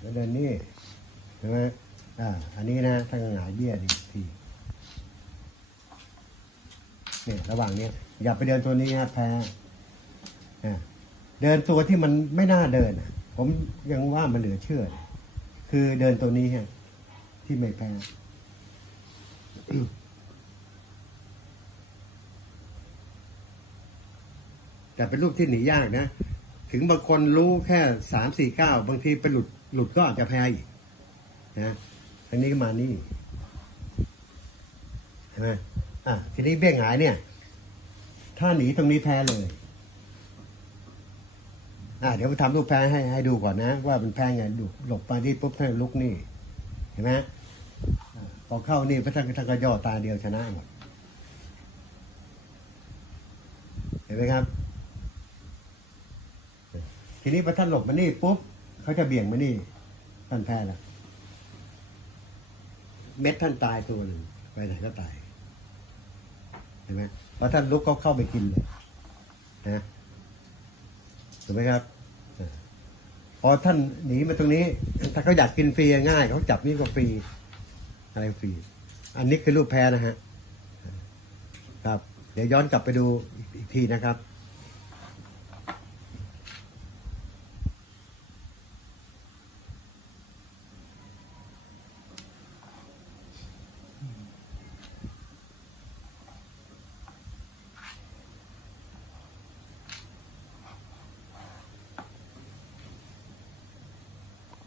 แล้วเดินนี่ใช่ไหมอ่า อันนี้นะทางหงายเบี้ยดีทีเนี่ยระหว่างเนี้ยอย่าไปเดินตัวนี้ฮะแพ้เดินตัวที่มันไม่น่าเดินผมยังว่ามันเหลือเชื่อ คือเดินตัวนี้ฮะที่ไม่แพ้ แต่เป็นลูกที่หนียากนะ ถึงบางคนรู้แค่สามสี่เก้าบางทีไปหลุดหลุดก็อาจจะแพ้อีกนะอันนี้ก็มานี่เห็นไหมอะทีนี้เบี้ยหงายเนี่ย ถ้าหนีตรงนี้แพ้เลยอะเดี๋ยวไปทำลูกแพ้ให้ให้ดูก่อนนะ ว่ามันแพ้ไงดูหลบไปที่ปุ๊บท่านลุกนี่เห็นไหมพอเข้านี่พระท่านท่านก็ย่อตาเดียวชนะหมดเห็นไหมครับ ทีนี้พอท่านหลบมานี่ปุ๊บเขาจะเบี่ยงมานี่ท่านแพ้ล้วเม็ดท่านตายตัวหนึ่งไปไหนก็ตายเห็นไหมพอท่านลุกก็เข้าไปกินเลยนะถูกไหมครับพอท่านหนีมาตรงนี้ ถ้าเขาอยากกินฟรีง่ายเขาจับนี่ก็ฟรีอะไรฟรีอันนี้คือรูปแพ้นะฮะครับ เดี๋ยวย้อนกลับไปดูอีกทีนะครับ